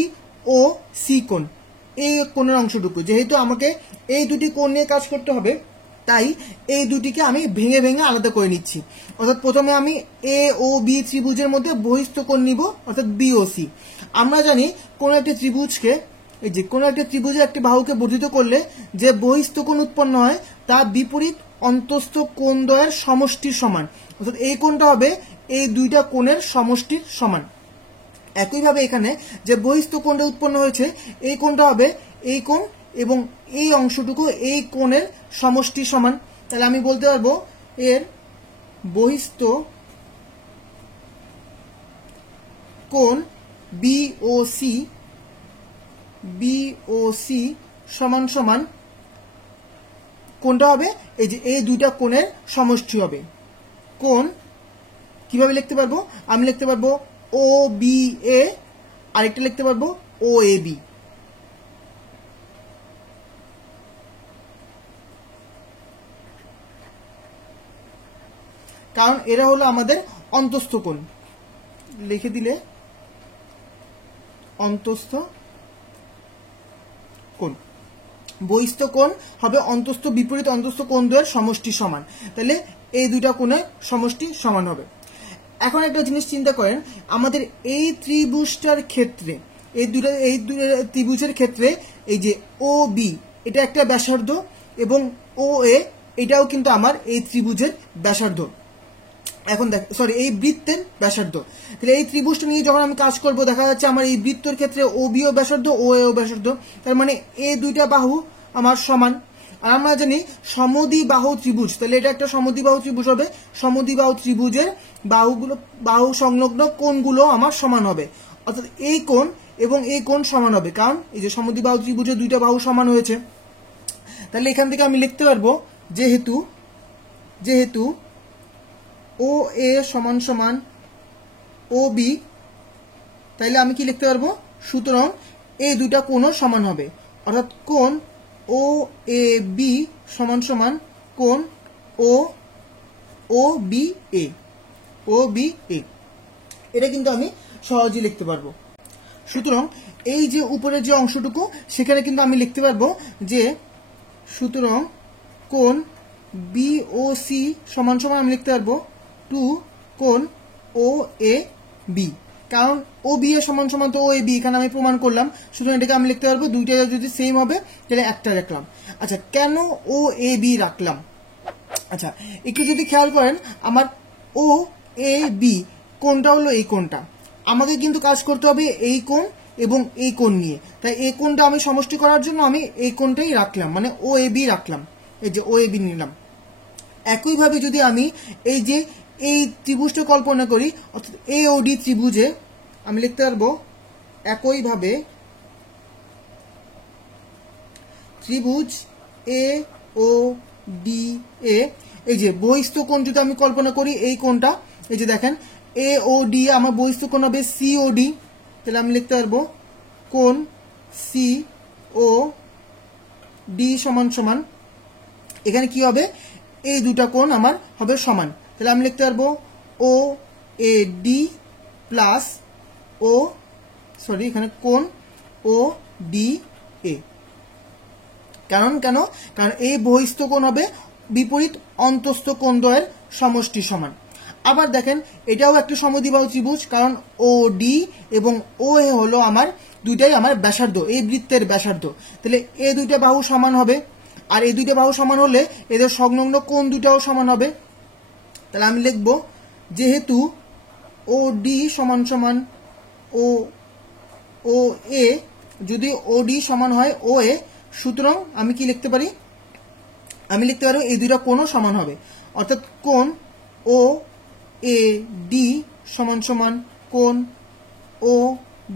ও সি কোণ, এই কোণের অংশটুকু। যেহেতু আমাকে এই দুটি কোণ নিয়ে কাজ করতে হবে, তাই এই দুটিকে আমি ভেঙে ভেঙে আলাদা করে নিচ্ছি। অর্থাৎ প্রথমে আমি এ ও বি ত্রিভুজের মধ্যে বহিস্থ কোণ নিব, অর্থাৎ বি ও সি। আমরা জানি কোন একটা ত্রিভুজকে, এই যে কোন একটা ত্রিভুজে একটি বাহুকে বর্ধিত করলে যে বহিস্থ কোণ উৎপন্ন হয় তা বিপরীত অন্তস্থ কোণদ্বয়ের সমষ্টির সমান, অর্থাৎ এই কোণটা হবে এই দুইটা কোণের সমষ্টির সমান। একইভাবে এখানে যে বহিস্থ কোণটা উৎপন্ন হয়েছে এই কোণটা হবে এই কোণ এবং এই অংশটুকু এই কোণের সমষ্টি সমান। তাহলে আমি বলতে পারবো এর বহিস্থ কোণ বিওসি সমান সমান কোণটা হবে এই যে এই দুইটা কোণের সমষ্টি হবে। কোণ কিভাবে লিখতে পারবো, আমি লিখতে পারবো ও বি এ, আরেকটা লিখতে পারবো ও এ বি। কারণ এরা হলো আমাদের অন্তস্থ কোণ, লিখে দিলে অন্তস্থ কোণ। বহিস্থ কোণ হবে অন্তস্থ বিপরীত অন্তস্থ কোণদ্বয়ের সমষ্টি সমান, তাহলে এই দুইটা কোণের সমষ্টি সমান হবে। এখন একটা জিনিস চিন্তা করেন, আমাদের এই ত্রিভুজটার ক্ষেত্রে এই দুটো ত্রিভুজের ক্ষেত্রে এই যে ও বি এটা একটা ব্যাসার্ধ এবং ও এ এটাও কিন্তু আমার এই ত্রিভুজের ব্যাসার্ধ। এখন দেখ এই বৃত্তের ব্যাসার্ধ। তাহলে এই ত্রিভুজটা নিয়ে যখন আমি কাজ করব দেখা যাচ্ছে আমার এই বৃত্তের ক্ষেত্রে ও বি ও ব্যাসার্ধ ও এ ও ব্যাসার্ধ, তার মানে এই দুইটা বাহু আমার সমান। আর আমরা জানি সমদ্বিবাহু ত্রিভুজ, তাহলে এটা একটা সমদ্বিবাহু ত্রিভুজ হবে। সমদ্বিবাহু ত্রিভুজের বাহু সংলগ্ন কোণগুলো আমার সমান হবে, অর্থাৎ এই কোণ এবং এই কোণ সমান হবে, কারণ এই যে সমদ্বিবাহু ত্রিভুজের দুইটা বাহু সমান হয়েছে। তাহলে এখান থেকে আমি লিখতে পারবো যেহেতু যেহেতু ও এ সমান সমান ও বি, তাইলে আমি কি লিখতে পারবো, সুতরাং এই দুইটা কোণও সমান হবে, অর্থাৎ কোণ ও এ বি সমান সমান কোণ ও ও B A, O B A. এটা কিন্তু আমি সহজেই লিখতে পারবো। সুতরাং এই যে উপরের যে অংশটুকু সেখানে কিন্তু আমি লিখতে পারবো যে সুতরাং কোণ বি ও সি সমান সমান আমি লিখতে পারবো 2 কোণ ও এ বি, কারণ ও বি এ সমান সমান তো ও এ বি, এখানে আমি প্রমাণ করলাম। সুতরাং এটাকে আমি লিখতে পারবো, দুইটা যদি সেম হবে তাহলে একটা রাখলাম। আচ্ছা, কেন ও এ বি রাখলাম? আচ্ছা, একটু যদি খেয়াল করেন, আমার ও এ বি কোণটা হলো এই কোণটা, আমাকে কিন্তু কাজ করতে হবে এই কোণ এবং এই কোণ নিয়ে। তাই এই কোণটা আমি সমষ্টি করার জন্য আমি এই কোণটাই রাখলাম, মানে ও এ বি রাখলাম, এই যে ও এ বি নিলাম। একইভাবে যদি আমি এই যে এই ত্রিভুজটা কল্পনা করি, অর্থাৎ এ ও ডি ত্রিভুজে আমি লিখতে পারবো একইভাবে ত্রিভুজ এ ও ডি এ, এই যে বহিস্থ কোণ যদি আমি কল্পনা করি, এই কোণটা, এই যে দেখেন এ ও ডি আমার বহিস্থ কোণ হবে সি ও ডি, তাহলে আমি লিখতে পারবো কোণ সি ও ডি সমান সমান, এখানে কি হবে, এই দুটা কোণ আমার হবে সমান, তাহলে আমি লিখতে পারবো ও এ ডি প্লাস ও সরি এখানে কোণ ও ডি এ। কারণ এই বহিস্থ কোণ হবে বিপরীত অন্তস্থ কোণদ্বয়ের সমষ্টি সমান। আবার দেখেন এটাও একটা সমদ্বিবাহু ত্রিভুজ, কারণ ও ডি এবং ও এ হলো আমার দুইটাই আমার ব্যাসার্ধ, এই বৃত্তের ব্যাসার্ধ, তাহলে এই দুইটা বাহু সমান হবে, আর এই দুইটা বাহু সমান হলে এদের সংলগ্ন কোণ দুটাও সমান হবে। তাহলে আমি লিখব যেহেতু ও ডি সমান সমান ও ও এ, যদি ও ডি সমান হয় ও এ, সুতরাং আমি কি লিখতে পারি, আমি লিখতে পারবো এই দুইটা কোণও সমান হবে, অর্থাৎ কোণ ও এ ডি সমান সমান কোণ ও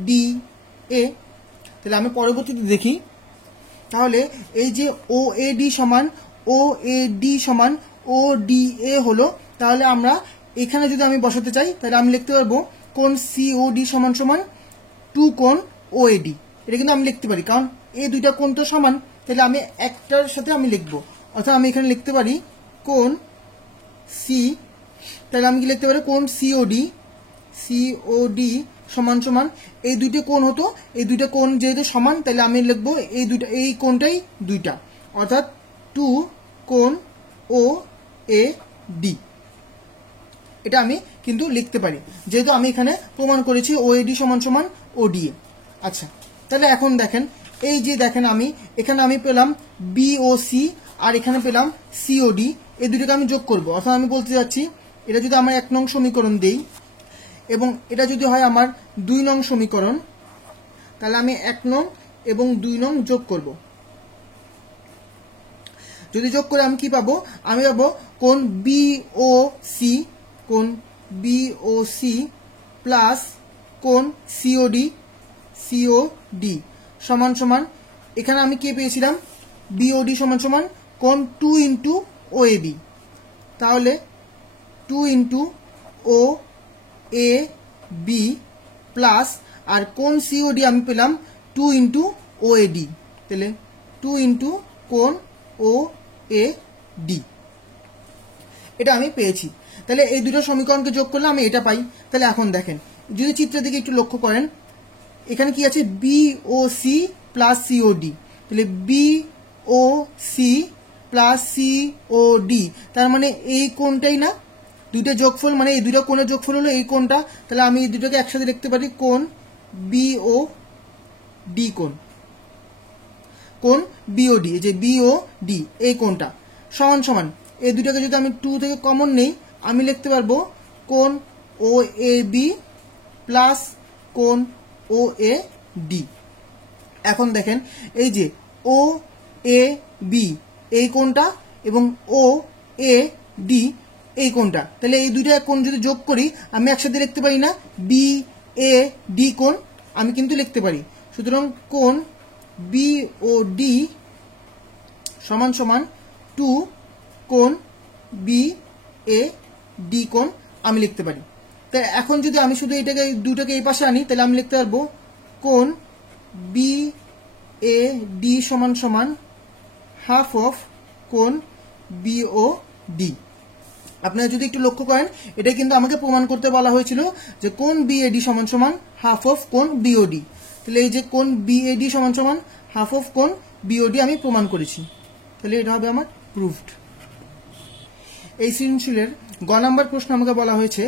ডি এ। তাহলে আমি পরবর্তীতে দেখি, তাহলে এই যে ও এ ডি সমান ও এ ডি সমান ও ডি এ হলো, তাহলে আমরা এখানে যদি আমি বসাতে চাই তাহলে আমি লিখতে পারবো কোণ সি ও ডি সমান সমান 2 কোণ ও এ ডি। এটা কিন্তু আমি লিখতে পারি, কারণ এই দুইটা কোণ তো সমান, তাহলে আমি একটার সাথে আমি লিখবো, অর্থাৎ আমি এখানে লিখতে পারি কোণ সি, তাহলে আমি কি লিখতে পারি কোণ সি ও ডি সমান সমান এই দুইটা কোণ হতো, এই দুইটা কোণ যেহেতু সমান তাহলে আমি লিখবো এই কোণটাই দুইটা, অর্থাৎ 2 কোণ ও এ ডি। এটা আমি কিন্তু লিখতে পারি, যেহেতু আমি এখানে প্রমাণ করেছি ও এ ডি সমান সমান ও ডি এ। আচ্ছা, তাহলে এখন দেখেন এই যে দেখেন এখানে আমি পেলাম বি ও সি আর এখানে পেলাম সি ও ডি, এই দুটোকে আমি যোগ করব, অর্থাৎ আমি বলতে যাচ্ছি এটা যদি আমার 1 নং সমীকরণ দেই এবং এটা যদি হয় আমার 2 নং সমীকরণ, তাহলে আমি 1 নং এবং 2 নং যোগ করব। যদি যোগ করে আমি কি পাবো, আমি পাবো কোণ বি ও সি প্লাস কোণ সিওডি সমান সমান, এখানে আমি কি পেয়েছিলাম, বিওডি সমান সমান কোণ 2 ইন্টু ও এ বি, তাহলে 2 into O A B plus, আর কোণ সিওডি আমি পেলাম 2 ইন্টু ও এ ডি, তাহলে 2 ইন্টু কোণ ও এ ডি, এটা আমি পেয়েছি। তাহলে এই দুটো সমীকরণকে যোগ করলে আমি এটা পাই। তাহলে এখন দেখেন যদি চিত্রের দিকে একটু লক্ষ্য করেন, এখানে কি আছে বি ও সি প্লাস সিওডি, তাহলে বি ও সি প্লাস সিওডি, তার মানে এই কোণটাই না, দুইটা যোগফল মানে এই দুটো কোণের যোগফল হলো এই কোণটা, তাহলে আমি এই দুটোকে একসাথে লিখতে পারি কোণ বি ও ডি, কোণ বিওডি, এই যে বিওডি এই কোণটা সমান সমান, এই দুটোকে যদি আমি 2 থেকে কমন নেই আমি লিখতে পারবো কোণ ও এ বি প্লাস কোণ ও এ ডি। এখন দেখেন এই যে ও এ বি এই কোণটা এবং ও এ ডি এই কোণটা, তাহলে এই দুইটা কোণ যদি যোগ করি আমি একসাথে লিখতে পারি না বি এ ডি কোণ, আমি কিন্তু লিখতে পারি। সুতরাং কোণ বি ও ডি সমান সমান 2 কোণ বি এ ডি কোণ আমি লিখতে পারি। তাই এখন যদি আমি শুধু এটাকে দুটাকে এই পাশে আনি তাহলে আমি লিখতে পারবো কোণ বি এ ডি সমান সমান হাফ অফ কোণ বিও ডি। আপনারা যদি একটু লক্ষ্য করেন এটা কিন্তু আমাকে প্রমাণ করতে বলা হয়েছিল যে কোণ বিএডি সমান সমান হাফ অফ কোণ বিওডি। তাহলে এই যে কোণ বিএডি সমান সমান হাফ অফ কোণ বিওডি আমি প্রমাণ করেছি, তাহলে এটা হবে আমার প্রুভড। এই সৃজনশীলের গ নাম্বার প্রশ্ন আমাকে বলা হয়েছে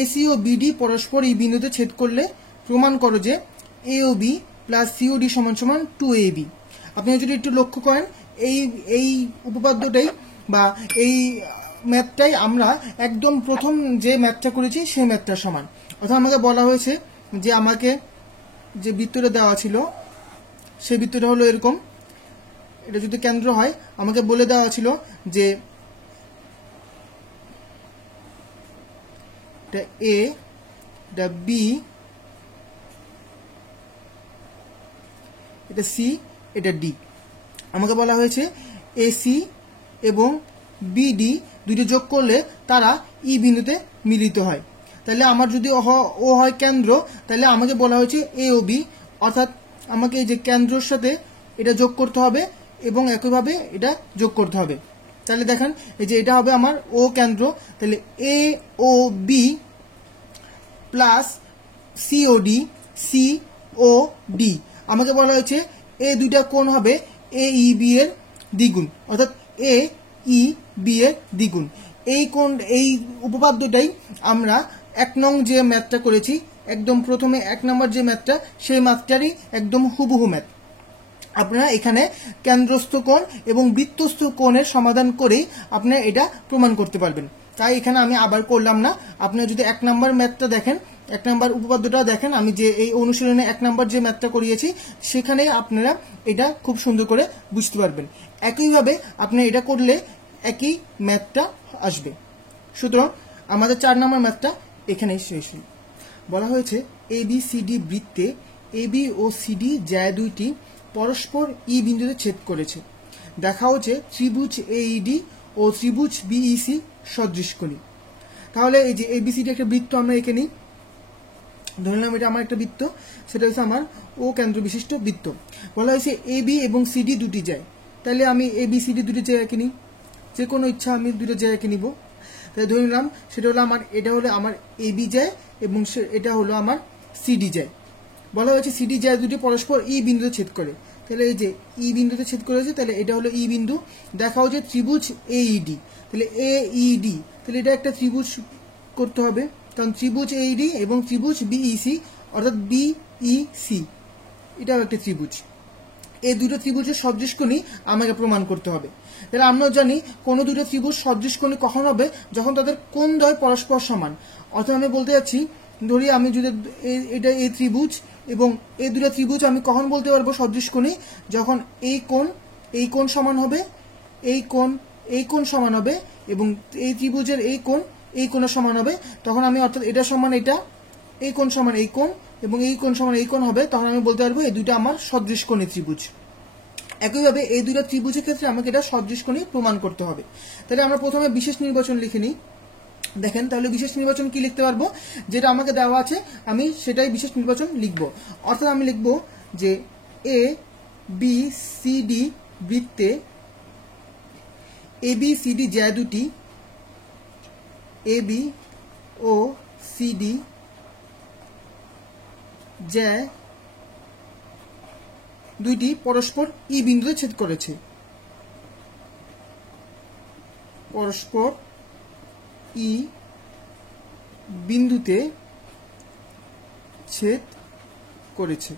এসি ও বিডি পরস্পর এই বিন্দুতে ছেদ করলে প্রমাণ করো যে এ ও বি প্লাস সিওডি সমান সমান 2ab। আপনি যদি একটু লক্ষ্য করেন এই উপপাদ্যটাই বা এই ম্যাথটাই আমরা একদম প্রথম যে ম্যাথটা করেছি সেই ম্যাথটার সমান। অর্থাৎ আমাকে বলা হয়েছে যে আমাকে যে বৃত্তটা দেওয়া ছিল সেই বৃত্তটা হলো এরকম, এটা যদি কেন্দ্র হয় আমাকে বলে দেওয়া ছিল যে এটা এ, এটা বি, এটা সি, এটা ডি। আমাকে বলা হয়েছে এসি এবং বিডি দুটো যোগ করলে তারা ই বিন্দুতে মিলিত হয়। তাহলে আমার যদি ও হয় কেন্দ্র তাহলে আমাকে বলা হয়েছে এ ও বি, অর্থাৎ আমাকে এই যে কেন্দ্রের সাথে এটা যোগ করতে হবে এবং একইভাবে এটা যোগ করতে হবে। তাহলে দেখেন এই যে এটা হবে আমার ও কেন্দ্র, তাহলে এ ও বি প্লাস সিওডি সি ও ডি। আমাকে বলা হয়েছে এই দুইটা কোণ হবে এ ই বি এর দ্বিগুণ, অর্থাৎ এ ই বি এর দ্বিগুণ। এই উপপাদ্যটাই আমরা 1 নং যে ম্যাথটা করেছি একদম প্রথমে 1 নম্বর যে ম্যাথটা সেই ম্যাথটারই একদম হুবহু ম্যাথ। আপনারা এখানে কেন্দ্রস্থ কোণ এবং বৃত্তস্থ কোণের সমাধান করেই আপনারা এটা প্রমাণ করতে পারবেন। তাই এখানে আমি আবার করলাম না। আপনারা যদি 1 নম্বর ম্যাথটা দেখেন, 1 নম্বর উপপাদ্যটা দেখেন, আমি যে এই অনুশীলনে 1 নম্বর যে ম্যাথটা করিয়েছি সেখানেই আপনারা এটা খুব সুন্দর করে বুঝতে পারবেন। একইভাবে আপনারা এটা করলে একই ম্যাথটা আসবে। সুতরাং আমাদের 4 নম্বর ম্যাথটা এখানেই শেষ হল। বলা হয়েছে এবিসিডি বৃত্তে এবি ও সিডি জ্যা দুইটি পরস্পর ই বিন্দুতে ছেদ করেছে। দেখা হচ্ছে ত্রিভুজ এইডি ও ত্রিভুজ বিইসি সদৃশকোণী। তাহলে এই যে এবিসিডি একটা বৃত্ত আমরা এঁকে নিই। ধরে নিলাম এটা আমার একটা বৃত্ত, সেটা হচ্ছে আমার ও কেন্দ্র বিশিষ্ট বৃত্ত। বলা হয়েছে এবি এবং সিডি দুটি যায়, তাহলে আমি এবিসিডি দুটি জায়গাকে নিই, যে কোনো ইচ্ছা আমি দুটো জায়গাকে নিব। তাই ধরে নিলাম সেটা হলো আমার, এটা হলো আমার এবি যায় এবং এটা হলো আমার সিডি যায়। বলা হয়েছে সিডি যায় দুটি পরস্পর ই বিন্দুতে ছেদ করে, তাহলে এই যে ই বিন্দুতে ছেদ করেছে তাহলে এটা হলো ই বিন্দু। দেখা হচ্ছে ত্রিভুজ এইডি, তাহলে এইডি, তাহলে এটা একটা ত্রিভুজ করতে হবে, কারণ ত্রিভুজ এইডি এবং ত্রিভুজ বিইসি অর্থাৎ বিইসি এটাও একটা ত্রিভুজ। এই দুটো ত্রিভুজের সদৃশকোণী আমাকে প্রমাণ করতে হবে। তাহলে আমরা জানি কোনো দুটো ত্রিভুজ সদৃশকোণী কখন হবে, যখন তাদের কোণদ্বয় পরস্পর সমান। অর্থাৎ আমি বলতে যাচ্ছি, ধরি আমি যদি এটা এই ত্রিভুজ এবং এই দুটো ত্রিভুজ আমি কখন বলতে পারবো সদৃশকোণী, যখন এই কোণ সমান হবে, এই কোণ সমান হবে এবং এই ত্রিভুজের এই কোণের সমান হবে, তখন আমি অর্থাৎ এটা সমান এটা, এই কোণ সমান এই কোণ এবং এই কোণ সমান এই কোণ হবে, তখন আমি বলতে পারবো এই দুটো আমার সদৃশকোণী ত্রিভুজ। একইভাবে এই দুটো ত্রিভুজের ক্ষেত্রে আমাকে এটা সদৃশকোণী প্রমাণ করতে হবে। তাহলে আমরা প্রথমে বিশেষ নির্বাচন লিখে নিই। দেখেন তাহলে বিশেষ নির্বাচন কি লিখতে পারবো, যেটা আমাকে দেওয়া আছে আমি সেটাই বিশেষ নির্বাচন লিখব। অর্থাৎ আমি লিখব যে এ বি সি ডি বৃত্তে এ বি সি ডি জ্যা দুটি A B O C D জ্যা দুইটি পরস্পর ই বিন্দুতে ছেদ করেছে। পরস্পর ই বিন্দুতে ছেদ করেছে।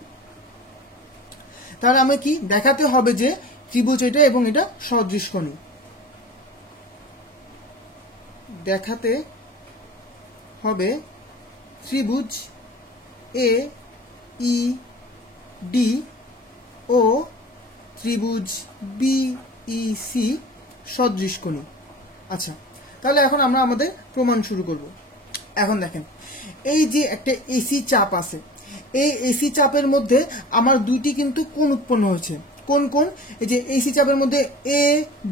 তাহলে আমি কি দেখাতে হবে যে ত্রিভুজ এটা এবং এটা সদৃশকোণী। দেখাতে হবে ত্রিভুজ এ ই ডি ও ত্রিভুজ বিইসি সদৃশকোণী। আচ্ছা, তাহলে এখন আমরা আমাদের প্রমাণ শুরু করব। এখন দেখেন এই যে একটা এসি চাপ আছে, এই এসি চাপের মধ্যে আমার দুইটি কিন্তু কোণ উৎপন্ন হয়েছে। কোন কোণ? এই যে এসি চাপের মধ্যে এ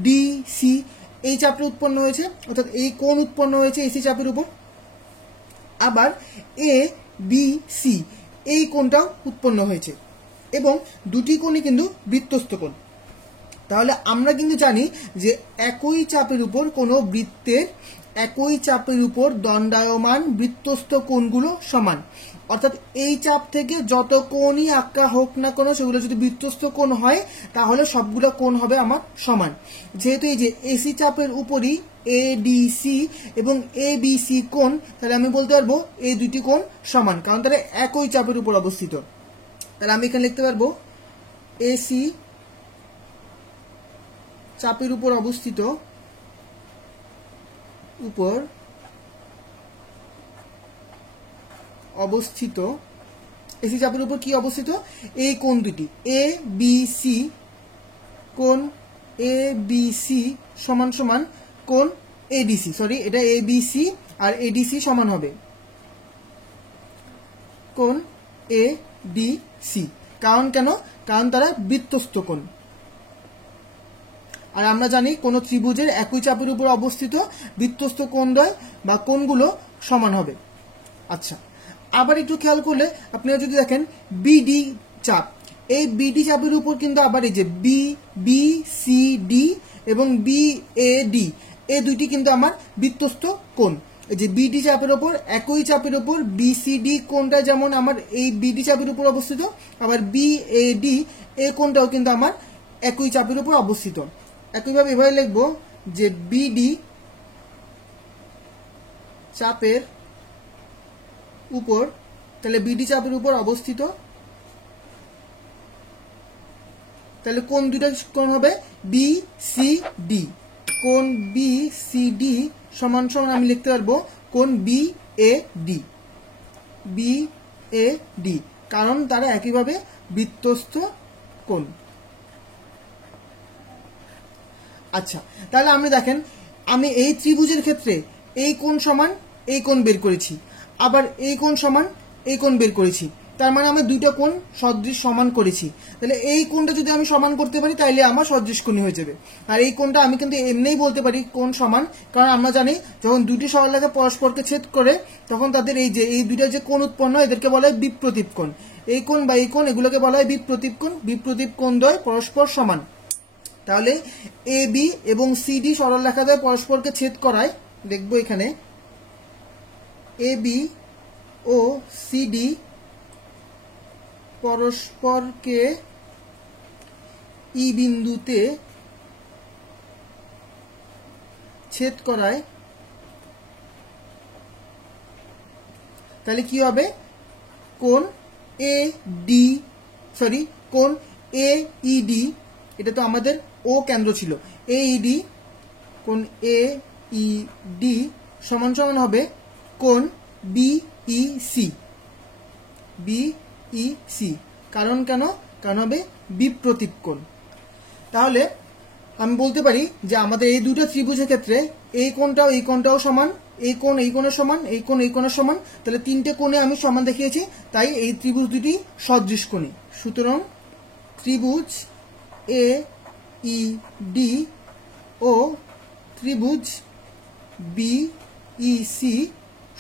ডি সি এই চাপটা উৎপন্ন হয়েছে, অর্থাৎ এই কোণ উৎপন্ন হয়েছে এসি চাপের উপর। আবার এ বি সি এই কোণটাও উৎপন্ন হয়েছে, এবং দুটি কোণই কিন্তু বৃত্তস্থ কোণ। তাহলে আমরা কিন্তু জানি যে একই চাপের উপর কোনো বৃত্তের একই চাপের উপর দণ্ডায়মান বৃত্তস্থ কোণগুলো সমান, অর্থাৎ এই চাপ থেকে যত কোণই আঁকা হোক না কোনো সেগুলো যদি বৃত্তস্থ কোণ হয় তাহলে সবগুলো কোণ হবে আমার সমান। যেহেতু এই যে এসি চাপের উপরই এডিসি এবং এবিসি কোণ, তাহলে আমি বলতে পারবো এই দুটি কোণ সমান, কারণ তারা একই চাপের উপর অবস্থিত। তাহলে আমি এখানে লিখতে পারবো এসি চাপের উপর অবস্থিত এসি চাপের উপর কি অবস্থিত, এই কোণ দুটি এ বি সি, কোণ এ বি সি সমান সমান কোণ এডিসি, সরি এটা A B C R ADC সমান হবে কোণ এ ডি সি। কারণ কেন, কারণ তারা বৃত্তস্থ কোণ। আর আমরা জানি কোন ত্রিভুজের একই চাপের উপর অবস্থিত বৃত্তস্থ কোণদ্বয় বা কোণগুলো সমান হবে। আচ্ছা, আবার একটু খেয়াল করলে আপনারা যদি দেখেন বিডি চাপ, এই বিডি চাপের উপর কিন্তু আবার এই যে বি বি সি ডি এবং বি এ ডি এই দুইটি কিন্তু আমার বৃত্তস্থ কোণ। এই যে বিডি চাপের উপর একই চাপের উপর বিসিডি কোণটা যেমন আমার এই বিডি চাপের উপর অবস্থিত, আবার বি এ ডি এই কোণটাও কিন্তু আমার একই চাপের উপর অবস্থিত। একইভাবে এভাবে লিখব যে বিডি চাপের উপর, তাহলে বিডি চাপের উপর অবস্থিত, তাহলে কোণ দুটো কোণ হবে বি সি ডি। কোণ বি সি ডি সমান সমান আমি লিখতে পারবো কোণ B A D, B A D, কারণ তারা একইভাবে বৃত্তস্থ কোণ। আচ্ছা, তাহলে আপনি দেখেন আমি এই ত্রিভুজের ক্ষেত্রে এই কোণ সমান এই কোণ বের করেছি, আবার এই কোণ সমান এই কোণ বের করেছি, তার মানে আমি দুইটা কোণ সদৃশ সমান করেছি। তাহলে এই কোণটা যদি আমি সমান করতে পারি তাহলে আমার সদৃশ কোণী হয়ে যাবে। আর এই কোণটা আমি কিন্তু এমনিই বলতে পারি কোণ সমান, কারণ আমরা জানি যখন দুটি সরলরেখা পরস্পরকে ছেদ করে তখন তাদের এই যে এই দুইটা যে কোণ উৎপন্ন হয় এদেরকে বলা হয় বিপ্রতীপ কোণ। এই কোণ বা এই কোণ এগুলোকে বলা হয় বিপ্রতীপ কোণ। বিপ্রতীপ কোণদ্বয় পরস্পর সমান। তাহলে এ বি এবং সিডি সরলরেখা দ্বয় পরস্পরকে ছেদ করায়, দেখবো এখানে এ বি ও সিডি পরস্পরকে ই বিন্দুতে ছেদ করায়, তাহলে কি হবে কোণ এ ডি, সরি কোণ এ ই ডি, এটা তো আমাদের ও কেন্দ্র ছিল, এ ই ডি, কোণ এ ই ডি সমান সমান হবে কোণ B E C, B E C. কারণ কেন, কারণ হবে বিপ্রতীপ কোণ। তাহলে আমি বলতে পারি যে আমাদের এই দুটো ত্রিভুজের ক্ষেত্রে এই কোণটাও সমান, এই কোণ এই কোণের সমান, এই কোণ এই কোণের সমান, তাহলে তিনটে কোণে আমি সমান দেখিয়েছি, তাই এই ত্রিভুজ দুটি সদৃশ কোণী। সুতরাং ত্রিভুজ এ ই ডি ও ত্রিভুজ বি ই সি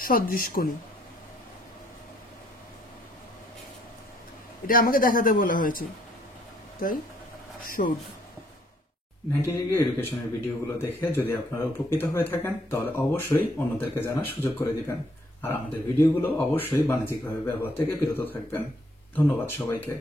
সদৃশ কোণী। এটা আমাকে দেখাতে বলা হয়েছে, তাই শোড। 90 ডিগ্রি এডুকেশনের ভিডিওগুলো দেখে যদি আপনারা উপকৃত হয়ে থাকেন তাহলে অবশ্যই অন্যদেরকে জানার সুযোগ করে দিবেন, আর আমাদের ভিডিওগুলো অবশ্যই বাণিজ্যিকভাবে ব্যবহার থেকে বিরত থাকবেন। ধন্যবাদ সবাইকে।